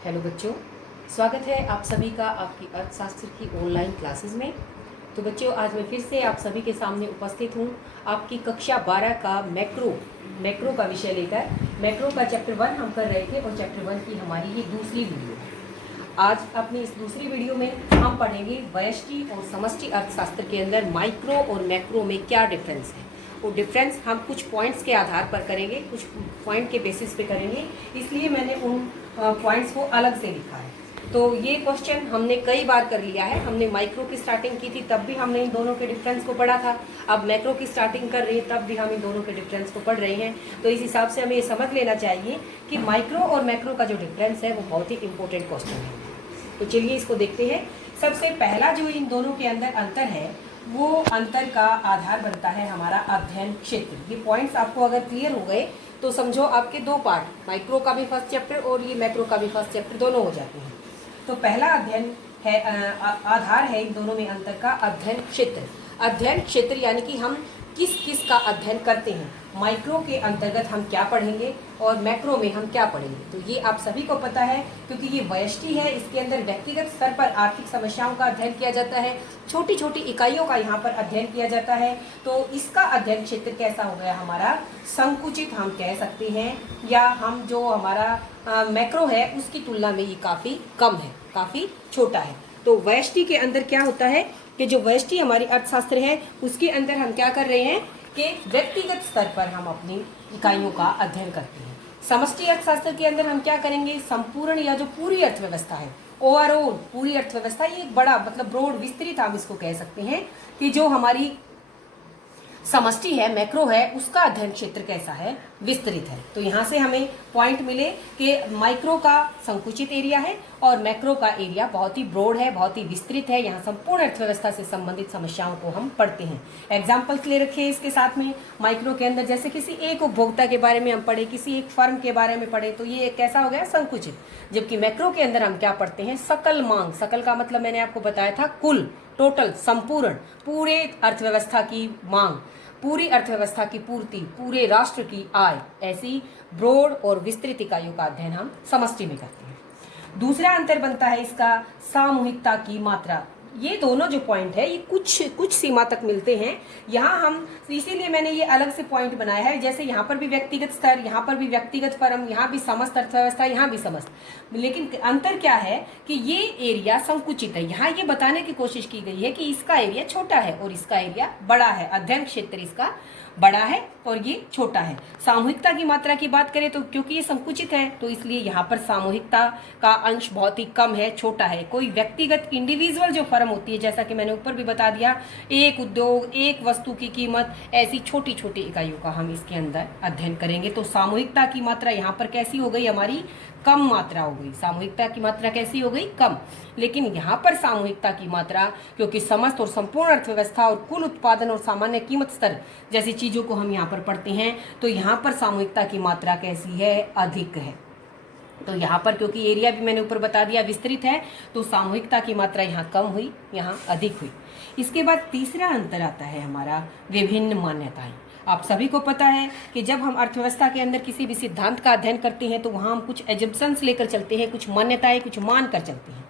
Hello बच्चों, स्वागत है आप सभी का आपकी अर्थशास्त्र की ऑनलाइन क्लासेस में। तो बच्चों, आज मैं फिर से आप सभी के सामने उपस्थित हूँ आपकी कक्षा 12 का मैक्रो का विषय लेकर। मैक्रो का चैप्टर 1 हम कर रहे थे और चैप्टर 1 की हमारी ये दूसरी वीडियो है। आज अपनी इस दूसरी वीडियो में हम पढ़ेंगे व्यष्टि और समष्टि अर्थशास्त्र के अंदर माइक्रो और मैक्रो में क्या डिफरेंस है। वो डिफरेंस हम कुछ पॉइंट्स के आधार पर करेंगे, कुछ पॉइंट के बेसिस पे करेंगे, इसलिए मैंने उन पॉइंट्स को अलग से लिखा है। तो ये क्वेश्चन हमने कई बार कर लिया है। हमने माइक्रो की स्टार्टिंग की थी, तब भी हमने इन दोनों के डिफरेंस को पढ़ा था। अब मैक्रो की स्टार्टिंग कर रही है, तब भी हम इन दोनों के डिफरेंस को पढ़ रहे हैं। तो इस हिसाब से हमें ये समझ लेना चाहिए कि माइक्रो और मैक्रो का जो डिफरेंस है वो बहुत ही इंपॉर्टेंट क्वेश्चन है। तो चलिए इसको देखते हैं। सबसे पहला जो इन दोनों के अंदर अंतर है, वो अंतर का आधार बनता है हमारा अध्ययन क्षेत्र। ये पॉइंट्स आपको अगर क्लियर हो गए तो समझो आपके दो पार्ट, माइक्रो का भी फर्स्ट चैप्टर और ये मैक्रो का भी फर्स्ट चैप्टर, दोनों हो जाते हैं। तो पहला अध्ययन है आधार है इन दोनों में अंतर का अध्ययन क्षेत्र। अध्ययन क्षेत्र यानी कि हम किस किस का अध्ययन करते हैं। माइक्रो के अंतर्गत हम क्या पढ़ेंगे और मैक्रो में हम क्या पढ़ेंगे, तो ये आप सभी को पता है क्योंकि ये व्यष्टि है। इसके अंदर व्यक्तिगत स्तर पर आर्थिक समस्याओं का अध्ययन किया जाता है, छोटी छोटी इकाइयों का यहाँ पर अध्ययन किया जाता है। तो इसका अध्ययन क्षेत्र कैसा हो गया हमारा, संकुचित हम कह सकते हैं, या हम जो हमारा मैक्रो है उसकी तुलना में ये काफ़ी कम है, काफ़ी छोटा है। तो व्यष्टि के अंदर क्या होता है कि जो व्यष्टि हमारी अर्थशास्त्र है उसके अंदर हम क्या कर रहे हैं कि व्यक्तिगत स्तर पर हम अपनी इकाइयों का अध्ययन करते हैं। समष्टि अर्थशास्त्र के अंदर हम क्या करेंगे, संपूर्ण या जो पूरी अर्थव्यवस्था है, ओवरऑल पूरी अर्थव्यवस्था, ये एक बड़ा मतलब ब्रॉड विस्तृत हम इसको कह सकते हैं कि जो हमारी समष्टि है, मैक्रो है, उसका अध्ययन क्षेत्र कैसा है, विस्तृत है। तो यहाँ से हमें पॉइंट मिले कि माइक्रो का संकुचित एरिया है और मैक्रो का एरिया बहुत ही ब्रॉड है, बहुत ही विस्तृत है। यहाँ संपूर्ण अर्थव्यवस्था से संबंधित समस्याओं को हम पढ़ते हैं। एग्जाम्पल्स ले रखे हैं इसके साथ में। माइक्रो के अंदर जैसे किसी एक उपभोक्ता के बारे में हम पढ़े, किसी एक फर्म के बारे में पढ़े, तो ये कैसा हो गया, संकुचित। जबकि मैक्रो के अंदर हम क्या पढ़ते हैं, सकल मांग। सकल का मतलब मैंने आपको बताया था कुल, टोटल, संपूर्ण, पूरे अर्थव्यवस्था की मांग, पूरी अर्थव्यवस्था की पूर्ति, पूरे राष्ट्र की आय, ऐसी ब्रॉड और विस्तृत इकाइयों का अध्ययन हम समष्टि में करते हैं। दूसरा अंतर बनता है इसका सामूहिकता की मात्रा। ये दोनों जो पॉइंट है ये कुछ सीमा तक मिलते हैं। यहाँ हम, इसीलिए मैंने ये अलग से पॉइंट बनाया है। जैसे यहाँ पर भी व्यक्तिगत स्तर, यहाँ पर भी व्यक्तिगत फर्म, यहाँ भी समस्त अर्थव्यवस्था, यहाँ भी समस्त। लेकिन अंतर क्या है कि ये एरिया संकुचित है। यहाँ ये बताने की कोशिश की गई है कि इसका एरिया छोटा है और इसका एरिया बड़ा है। अध्ययन क्षेत्र इसका बड़ा है और ये छोटा है। सामूहिकता की मात्रा की बात करें तो क्योंकि ये संकुचित है तो इसलिए यहाँ पर सामूहिकता का अंश बहुत ही कम है, छोटा है। कोई व्यक्तिगत इंडिविजुअल जो फर्म होती है, जैसा कि मैंने ऊपर भी बता दिया, एक उद्योग, एक वस्तु की कीमत, ऐसी छोटी छोटी इकाइयों का हम इसके अंदर अध्ययन करेंगे। तो सामूहिकता की मात्रा यहाँ पर कैसी हो गई, हमारी कम मात्रा हो गई। सामूहिकता की मात्रा कैसी हो गई, कम। लेकिन यहाँ पर सामूहिकता की मात्रा, क्योंकि समस्त और संपूर्ण अर्थव्यवस्था और कुल उत्पादन और सामान्य कीमत स्तर जैसी चीजों को हम यहाँ पर पढ़ते हैं, तो यहाँ पर सामूहिकता की मात्रा कैसी है, अधिक है। तो यहाँ पर क्योंकि एरिया भी मैंने ऊपर बता दिया विस्तृत है, तो सामूहिकता की मात्रा यहाँ कम हुई, यहाँ अधिक हुई। इसके बाद तीसरा अंतर आता है हमारा विभिन्न मान्यताएं। आप सभी को पता है कि जब हम अर्थव्यवस्था के अंदर किसी भी सिद्धांत का अध्ययन करते हैं तो वहाँ हम कुछ एजम्पशंस लेकर चलते हैं, कुछ मान्यताएं, कुछ मान कर चलते हैं।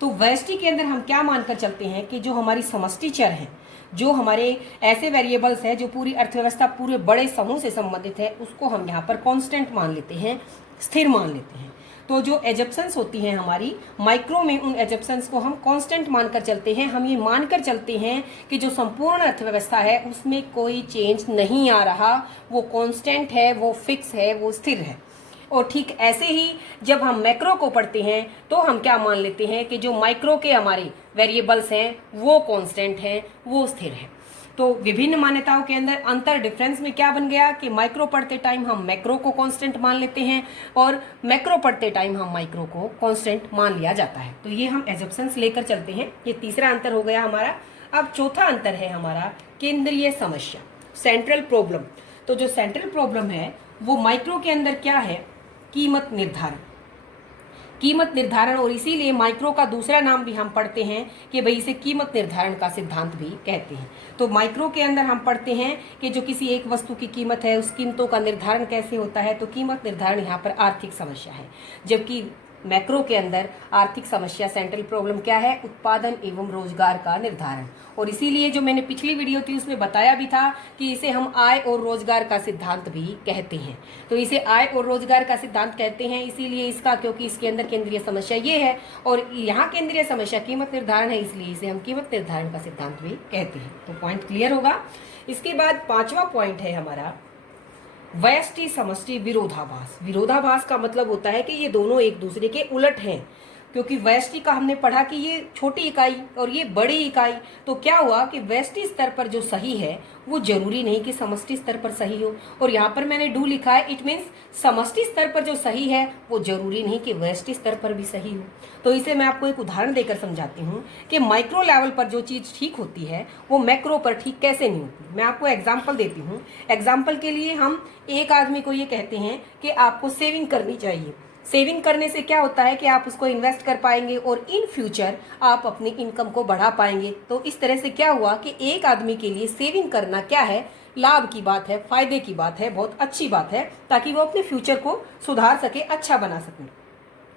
तो व्यष्टि के अंदर हम क्या मानकर चलते हैं कि जो हमारी समष्टि चर हैं, जो हमारे ऐसे वेरिएबल्स हैं जो पूरी अर्थव्यवस्था, पूरे बड़े समूह से संबंधित है, उसको हम यहाँ पर कांस्टेंट मान लेते हैं, स्थिर मान लेते हैं। तो जो एजप्शंस होती हैं हमारी माइक्रो में, उन एजप्शंस को हम कांस्टेंट मानकर चलते हैं। हम ये मानकर चलते हैं कि जो संपूर्ण अर्थव्यवस्था है उसमें कोई चेंज नहीं आ रहा, वो कांस्टेंट है, वो फिक्स है, वो स्थिर है। और ठीक ऐसे ही जब हम मैक्रो को पढ़ते हैं तो हम क्या मान लेते हैं कि जो माइक्रो के हमारे वेरिएबल्स हैं वो कांस्टेंट हैं, वो स्थिर हैं। तो विभिन्न मान्यताओं के अंदर अंतर, डिफरेंस में क्या बन गया कि माइक्रो पढ़ते टाइम हम मैक्रो को कांस्टेंट मान लेते हैं और मैक्रो पढ़ते टाइम हम माइक्रो को कांस्टेंट मान लिया जाता है। तो ये हम एजम्पशंस लेकर चलते हैं। ये तीसरा अंतर हो गया हमारा। अब चौथा अंतर है हमारा केंद्रीय समस्या, सेंट्रल प्रॉब्लम। तो जो सेंट्रल प्रॉब्लम है वो माइक्रो के अंदर क्या है, कीमत निर्धारण। कीमत निर्धारण, और इसीलिए माइक्रो का दूसरा नाम भी हम पढ़ते हैं कि भाई इसे कीमत निर्धारण का सिद्धांत भी कहते हैं। तो माइक्रो के अंदर हम पढ़ते हैं कि जो किसी एक वस्तु की कीमत है उस कीमतों का निर्धारण कैसे होता है। तो कीमत निर्धारण यहाँ पर आर्थिक समस्या है। जबकि मैक्रो के अंदर आर्थिक समस्या, सेंट्रल प्रॉब्लम क्या है? उत्पादन एवं रोजगार का निर्धारण। और इसीलिए जो मैंने पिछली वीडियो थी उसमें बताया भी था कि इसे हम आय और रोजगार का सिद्धांत भी कहते हैं। तो इसे आय और रोजगार का सिद्धांत कहते हैं इसीलिए इसका, क्योंकि इसके अंदर केंद्रीय समस्या ये है और यहाँ केंद्रीय समस्या कीमत निर्धारण है, इसलिए इसे हम कीमत निर्धारण का सिद्धांत भी कहते हैं। तो पॉइंट क्लियर होगा। इसके बाद 5वां पॉइंट है हमारा व्यष्टि समष्टि विरोधाभास। विरोधाभास का मतलब होता है कि ये दोनों एक दूसरे के उलट हैं, क्योंकि व्यष्टि का हमने पढ़ा कि ये छोटी इकाई और ये बड़ी इकाई। तो क्या हुआ कि व्यष्टि स्तर पर जो सही है वो जरूरी नहीं कि समष्टि स्तर पर सही हो, और यहाँ पर मैंने डू लिखा है, इट मीन्स समष्टि स्तर पर जो सही है वो जरूरी नहीं कि व्यष्टि स्तर पर भी सही हो। तो इसे मैं आपको एक उदाहरण देकर समझाती हूँ कि माइक्रो लेवल पर जो चीज़ ठीक होती है वो मैक्रो पर ठीक कैसे नहीं होती। मैं आपको एग्जाम्पल देती हूँ। एग्जाम्पल के लिए हम एक आदमी को ये कहते हैं कि आपको सेविंग करनी चाहिए। सेविंग करने से क्या होता है कि आप उसको इन्वेस्ट कर पाएंगे और इन फ्यूचर आप अपनी इनकम को बढ़ा पाएंगे। तो इस तरह से क्या हुआ कि एक आदमी के लिए सेविंग करना क्या है? लाभ की बात है, फायदे की बात है, बहुत अच्छी बात है, ताकि वो अपने फ्यूचर को सुधार सके, अच्छा बना सके।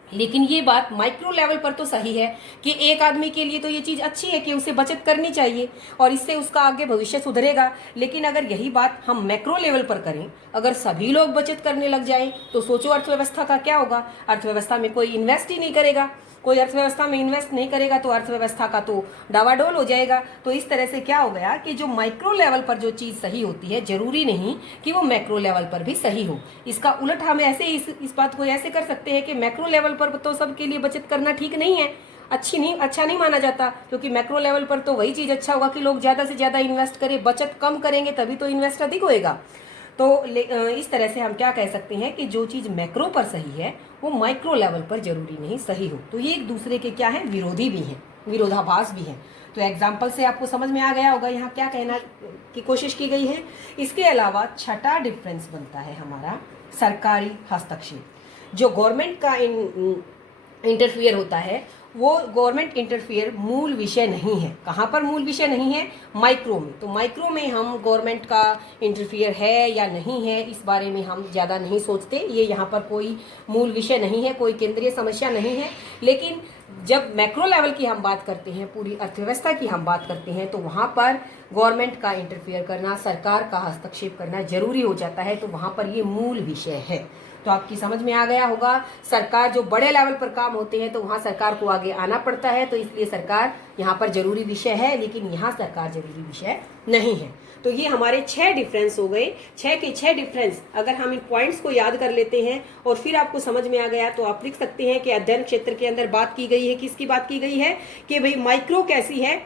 लेकिन ये बात माइक्रो लेवल पर तो सही है कि एक आदमी के लिए तो ये चीज़ अच्छी है कि उसे बचत करनी चाहिए और इससे उसका आगे भविष्य सुधरेगा। लेकिन अगर यही बात हम मैक्रो लेवल पर करें, अगर सभी लोग बचत करने लग जाएं, तो सोचो अर्थव्यवस्था का क्या होगा। अर्थव्यवस्था में कोई इन्वेस्ट ही नहीं करेगा। कोई अर्थव्यवस्था में इन्वेस्ट नहीं करेगा तो अर्थव्यवस्था का तो डावाडोल हो जाएगा। तो इस तरह से क्या हो गया कि जो माइक्रो लेवल पर जो चीज़ सही होती है जरूरी नहीं कि वो मैक्रो लेवल पर भी सही हो। इसका उलट हम ऐसे इस बात को ऐसे कर सकते हैं कि मैक्रो लेवल पर तो सबके लिए बचत करना ठीक नहीं है, अच्छा नहीं माना जाता, क्योंकि मैक्रो लेवल पर तो वही चीज़ अच्छा होगा कि लोग ज़्यादा से ज़्यादा इन्वेस्ट करें, बचत कम करेंगे तभी तो इन्वेस्ट अधिक होएगा। तो इस तरह से हम क्या कह सकते हैं कि जो चीज़ मैक्रो पर सही है वो माइक्रो लेवल पर जरूरी नहीं सही हो। तो ये एक दूसरे के क्या है? विरोधी भी हैं, विरोधाभास भी हैं। तो एग्जाम्पल से आपको समझ में आ गया होगा यहाँ क्या कहना की कोशिश की गई है। इसके अलावा छठा डिफरेंस बनता है हमारा सरकारी हस्तक्षेप। जो गवर्नमेंट का इंटरफियर होता है वो गवर्नमेंट इंटरफियर मूल विषय नहीं है। कहाँ पर मूल विषय नहीं है? माइक्रो में। तो माइक्रो में हम गवर्नमेंट का इंटरफियर है या नहीं है इस बारे में हम ज़्यादा नहीं सोचते, ये यहाँ पर कोई मूल विषय नहीं है, कोई केंद्रीय समस्या नहीं है। लेकिन जब मैक्रो लेवल की हम बात करते हैं, पूरी अर्थव्यवस्था की हम बात करते हैं, तो वहाँ पर गवर्नमेंट का इंटरफियर करना, सरकार का हस्तक्षेप करना जरूरी हो जाता है। तो वहाँ पर ये मूल विषय है। तो आपकी समझ में आ गया होगा। सरकार जो बड़े लेवल पर काम होते हैं तो वहाँ सरकार को आगे आना पड़ता है, तो इसलिए सरकार यहाँ पर जरूरी विषय है, लेकिन यहाँ सरकार जरूरी विषय नहीं है। तो ये हमारे 6 डिफरेंस हो गए। 6 के 6 डिफरेंस अगर हम इन पॉइंट्स को याद कर लेते हैं और फिर आपको समझ में आ गया तो आप लिख सकते हैं कि अध्ययन क्षेत्र के अंदर बात की गई है, किसकी बात की गई है कि भाई माइक्रो कैसी है?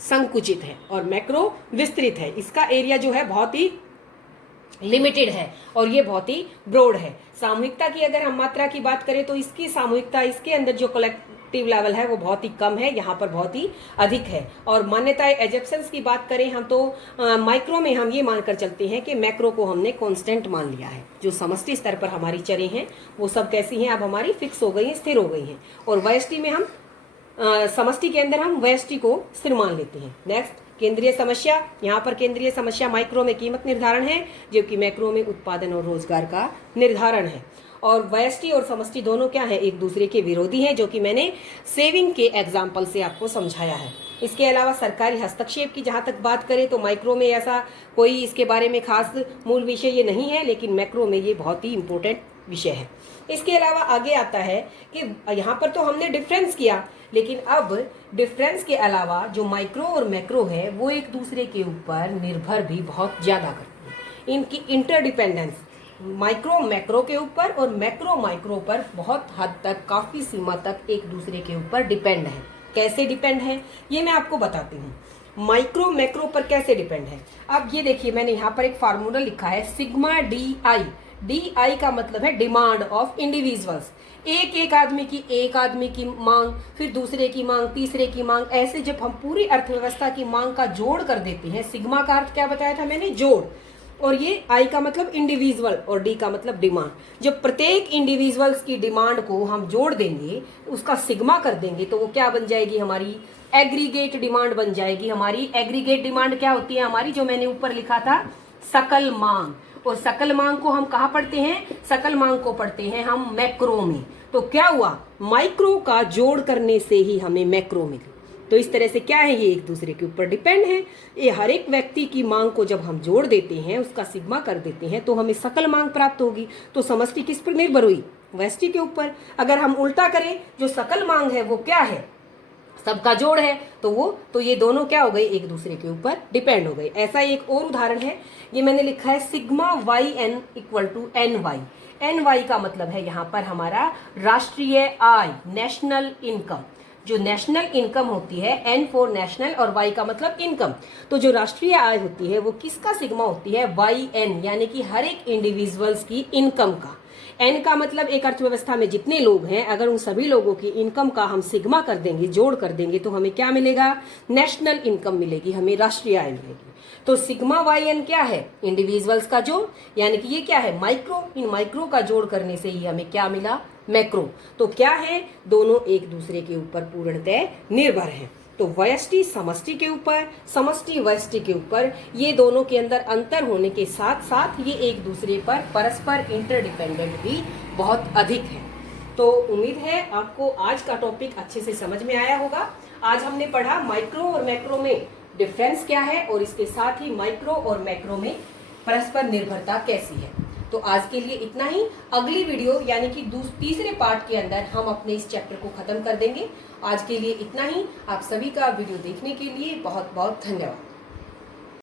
संकुचित है और मैक्रो विस्तृत है। इसका एरिया जो है बहुत ही लिमिटेड है और ये बहुत ही ब्रॉड है। सामूहिकता की अगर हम मात्रा की बात करें तो इसकी सामूहिकता, इसके अंदर जो कलेक्टिव लेवल है वो बहुत ही कम है, यहाँ पर बहुत ही अधिक है। और मान्यताएं, एजेप्शंस की बात करें हम तो माइक्रो में हम ये मानकर चलते हैं कि मैक्रो को हमने कांस्टेंट मान लिया है। जो समष्टि स्तर पर हमारी चरें हैं वो सब कैसी हैं? अब हमारी फिक्स हो गई हैं, स्थिर हो गई हैं। और व्यष्टि में हम समष्टि के अंदर हम व्यष्टि को स्थिर मान लेते हैं। नेक्स्ट केंद्रीय समस्या। यहाँ पर केंद्रीय समस्या माइक्रो में कीमत निर्धारण है, जबकि मैक्रो में उत्पादन और रोजगार का निर्धारण है। और व्यष्टि और समष्टि दोनों क्या है? एक दूसरे के विरोधी हैं, जो कि मैंने सेविंग के एग्जाम्पल से आपको समझाया है। इसके अलावा सरकारी हस्तक्षेप की जहाँ तक बात करें तो माइक्रो में ऐसा कोई इसके बारे में खास मूल विषय ये नहीं है, लेकिन मैक्रो में ये बहुत ही इंपॉर्टेंट विषय है। इसके अलावा आगे आता है कि यहाँ पर तो हमने डिफरेंस किया, लेकिन अब डिफरेंस के अलावा जो माइक्रो और मैक्रो है वो एक दूसरे के ऊपर निर्भर भी बहुत ज़्यादा करते हैं। इनकी इंटरडिपेंडेंस माइक्रो मैक्रो के ऊपर और मैक्रो माइक्रो पर बहुत हद तक, काफ़ी सीमा तक एक दूसरे के ऊपर डिपेंड है। कैसे डिपेंड है ये मैं आपको बताती हूँ। माइक्रो मैक्रो पर कैसे डिपेंड है? अब ये देखिए, मैंने यहाँ पर एक फार्मूला लिखा है सिग्मा डी आई का मतलब है डिमांड ऑफ इंडिविजुअल्स। एक आदमी की मांग, फिर दूसरे की मांग, तीसरे की मांग, ऐसे जब हम पूरी अर्थव्यवस्था की मांग का जोड़ कर देते हैं, सिग्मा का अर्थ क्या बताया था मैंने? जोड़। और ये आई का मतलब इंडिविजुअल और डी का मतलब डिमांड। जब प्रत्येक इंडिविजुअल्स की डिमांड को हम जोड़ देंगे, उसका सिग्मा कर देंगे, तो वो क्या बन जाएगी? हमारी एग्रीगेट डिमांड बन जाएगी। हमारी एग्रीगेट डिमांड क्या होती है? हमारी जो मैंने ऊपर लिखा था सकल मांग। और सकल मांग को हम कहाँ पढ़ते हैं? सकल मांग को पढ़ते हैं हम मैक्रो में। तो क्या हुआ, माइक्रो का जोड़ करने से ही हमें मैक्रो मिली। तो इस तरह से क्या है, ये एक दूसरे के ऊपर डिपेंड है। ये हर एक व्यक्ति की मांग को जब हम जोड़ देते हैं, उसका सिग्मा कर देते हैं, तो हमें सकल मांग प्राप्त होगी। तो समष्टि किस पर निर्भर हुई, व्यष्टि के ऊपर। अगर हम उल्टा करें, जो सकल मांग है वो क्या है, सबका जोड़ है, तो ये दोनों क्या हो गए, एक दूसरे के ऊपर डिपेंड हो गए। ऐसा एक और उदाहरण है, ये मैंने लिखा है sigma Y N equal to N Y. N Y का मतलब है यहाँ पर हमारा राष्ट्रीय आय, नेशनल इनकम। जो नेशनल इनकम होती है, एन फॉर नेशनल और वाई का मतलब इनकम। तो जो राष्ट्रीय आय होती है वो किसका सिग्मा होती है, वाई एन, यानी कि हर एक इंडिविजुअल्स की इनकम का। एन का मतलब एक अर्थव्यवस्था में जितने लोग हैं, अगर उन सभी लोगों की इनकम का हम सिग्मा कर देंगे, जोड़ कर देंगे, तो हमें क्या मिलेगा, नेशनल इनकम मिलेगी, हमें राष्ट्रीय आय मिलेगी। तो सिग्मा वाई एन क्या है, इंडिविजुअल्स का जोड़, यानी कि ये क्या है, माइक्रो। इन माइक्रो का जोड़ करने से ही हमें क्या मिला, मैक्रो। तो क्या है, दोनों एक दूसरे के ऊपर पूर्णतः निर्भर हैं। तो व्यष्टि समष्टि के ऊपर, समष्टि व्यष्टि के ऊपर, ये दोनों के अंदर अंतर होने के साथ साथ ये एक दूसरे पर परस्पर इंटरडिपेंडेंट भी बहुत अधिक है। तो उम्मीद है आपको आज का टॉपिक अच्छे से समझ में आया होगा। आज हमने पढ़ा माइक्रो और मैक्रो में डिफरेंस क्या है, और इसके साथ ही माइक्रो और मैक्रो में परस्पर निर्भरता कैसी है। तो आज के लिए इतना ही। अगली वीडियो यानी कि तीसरे पार्ट के अंदर हम अपने इस चैप्टर को खत्म कर देंगे। आज के लिए इतना ही। आप सभी का वीडियो देखने के लिए बहुत बहुत धन्यवाद।